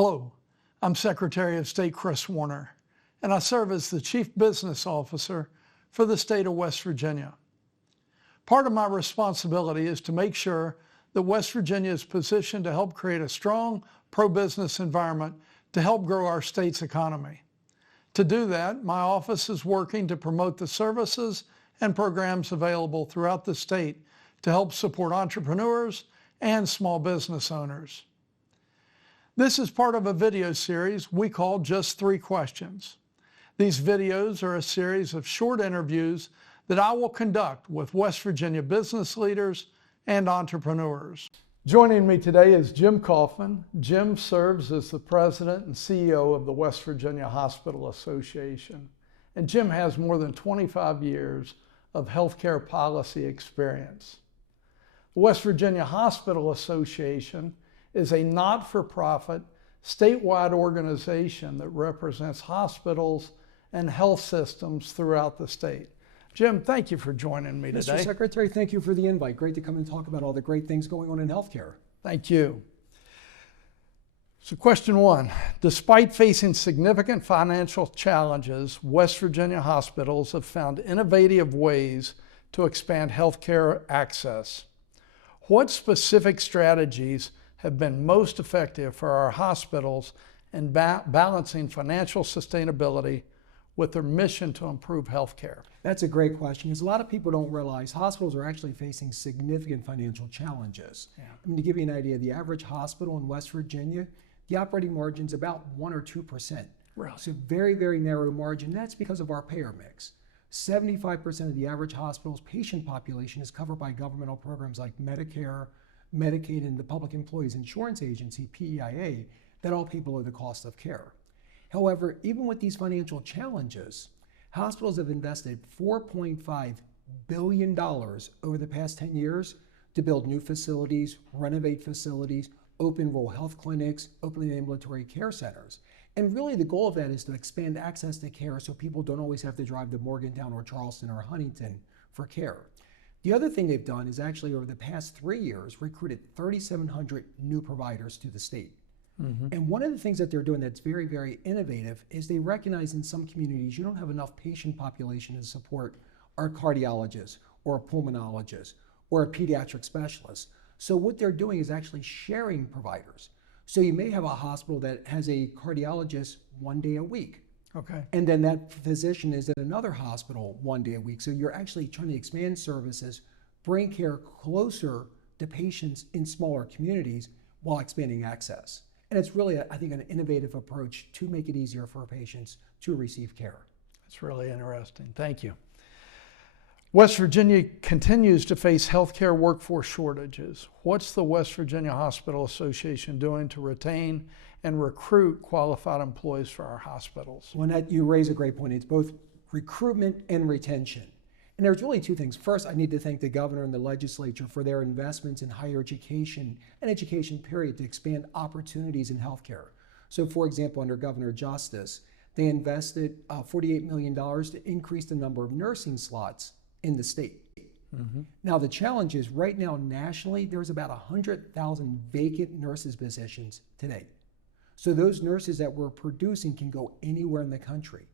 Hello, I'm Secretary of State Kris Warner, and I serve as the Chief Business Officer for the state of West Virginia. Part of my responsibility is to make sure that West Virginia is positioned to help create a strong pro-business environment to help grow our state's economy. To do that, my office is working to promote the services and programs available throughout the state to help support entrepreneurs and small business owners. This is part of a video series we call Just 3 Questions. These videos are a series of short interviews that I will conduct with West Virginia business leaders and entrepreneurs. Joining me today is Jim Kaufman. Jim serves as the President and CEO of the West Virginia Hospital Association. And Jim has more than 25 years of healthcare policy experience. The West Virginia Hospital Association is a not-for-profit statewide organization that represents hospitals and health systems throughout the state. Jim, thank you for joining me today. Mr. Secretary, thank you for the invite. Great to come and talk about all the great things going on in healthcare. Thank you. So question 1, despite facing significant financial challenges, West Virginia hospitals have found innovative ways to expand healthcare access. What specific strategies have been most effective for our hospitals in balancing financial sustainability with their mission to improve healthcare? That's a great question, because a lot of people don't realize hospitals are actually facing significant financial challenges. I mean, to give you an idea, the average hospital in West Virginia, the operating margin's about 1 or 2%. Really? So very, very narrow margin. That's because of our payer mix. 75% of the average hospital's patient population is covered by governmental programs like Medicare, Medicaid, and the Public Employees Insurance Agency, PEIA, that all pay below the cost of care. However, even with these financial challenges, hospitals have invested $4.5 billion over the past 10 years to build new facilities, renovate facilities, open rural health clinics, open ambulatory care centers. And really the goal of that is to expand access to care so people don't always have to drive to Morgantown or Charleston or Huntington for care. The other thing they've done is actually over the past 3 years recruited 3,700 new providers to the state. And one of the things that they're doing that's very, very innovative is they recognize in some communities you don't have enough patient population to support our cardiologist or a pulmonologist or a pediatric specialist. So what they're doing is actually sharing providers. So you may have a hospital that has a cardiologist 1 day a week. Okay. And then that physician is at another hospital 1 day a week. So you're actually trying to expand services, bring care closer to patients in smaller communities while expanding access. And it's really, I think, an innovative approach to make it easier for patients to receive care. That's really interesting. Thank you. West Virginia continues to face healthcare workforce shortages. What's the West Virginia Hospital Association doing to retain and recruit qualified employees for our hospitals? Well, you raise a great point. It's both recruitment and retention. And there's really 2 things. First, I need to thank the governor and the legislature for their investments in higher education and education period to expand opportunities in healthcare. So for example, under Governor Justice, they invested $48 million to increase the number of nursing slots in the state. Now the challenge is right now nationally, there's about 100,000 vacant nurses positions today. So those nurses that we're producing can go anywhere in the country.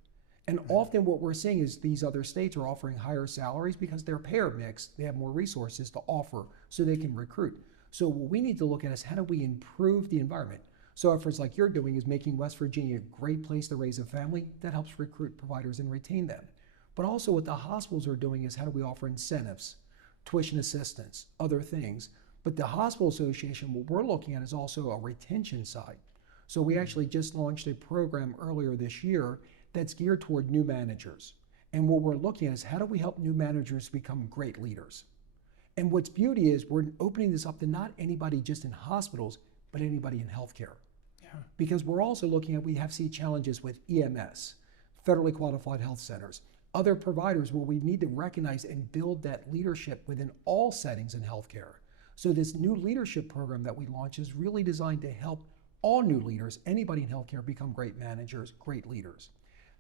And often what we're seeing is these other states are offering higher salaries because their payer mix, they have more resources to offer so they can recruit. So what we need to look at is how do we improve the environment? So efforts like you're doing is making West Virginia a great place to raise a family that helps recruit providers and retain them. But also what the hospitals are doing is how do we offer incentives, tuition assistance, other things. But the Hospital Association, what we're looking at is also a retention side. So we actually just launched a program earlier this year that's geared toward new managers. And what we're looking at is how do we help new managers become great leaders? And what's beauty is we're opening this up to not anybody just in hospitals, but anybody in healthcare. Because we're also looking at, we have seen challenges with EMS, federally qualified health centers, other providers where we need to recognize and build that leadership within all settings in healthcare. So this new leadership program that we launched is really designed to help all new leaders, anybody in healthcare, become great managers, great leaders.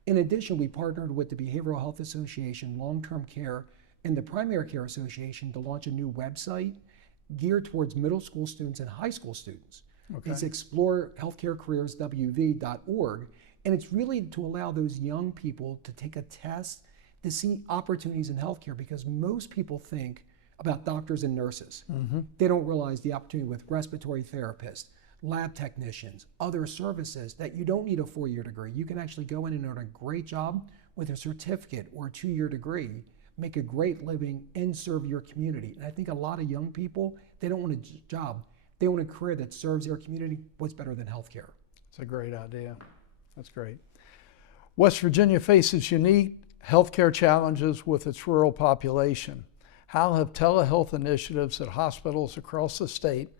In addition, we partnered with the Behavioral Health Association, Long-Term Care, and the Primary Care Association to launch a new website geared towards middle school students and high school students. Okay. It's explorehealthcarecareerswv.org, and it's really to allow those young people to take a test to see opportunities in healthcare, because most people think about doctors and nurses. They don't realize the opportunity with respiratory therapists, lab technicians, other services, that you don't need a 4-year degree. You can actually go in and earn a great job with a certificate or a 2-year degree, make a great living, and serve your community. And I think a lot of young people, they don't want a job. They want a career that serves their community. What's better than healthcare? It's a great idea. That's great. West Virginia faces unique healthcare challenges with its rural population. How have telehealth initiatives at hospitals across the state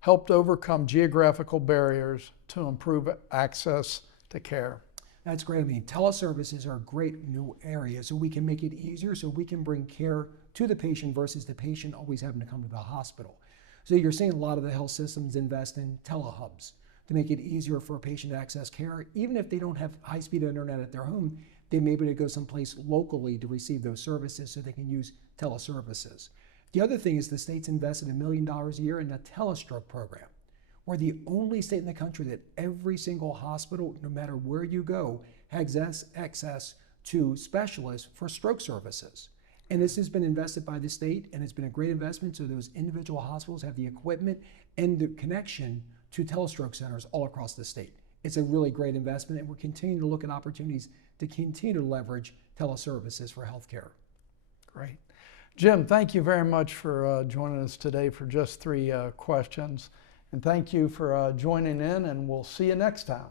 helped overcome geographical barriers to improve access to care? That's great. I mean, teleservices are a great new area, so we can make it easier, so we can bring care to the patient versus the patient always having to come to the hospital. So you're seeing a lot of the health systems invest in telehubs to make it easier for a patient to access care. Even if they don't have high-speed internet at their home, they may be able to go someplace locally to receive those services, so they can use teleservices. The other thing is the state's invested $1 million a year in the telestroke program. We're the only state in the country that every single hospital, no matter where you go, has access to specialists for stroke services. And this has been invested by the state, and it's been a great investment, so those individual hospitals have the equipment and the connection to telestroke centers all across the state. It's a really great investment, and we're continuing to look at opportunities to continue to leverage teleservices for healthcare. Great. Jim, thank you very much for joining us today for Just Three Questions. And thank you for joining in, and we'll see you next time.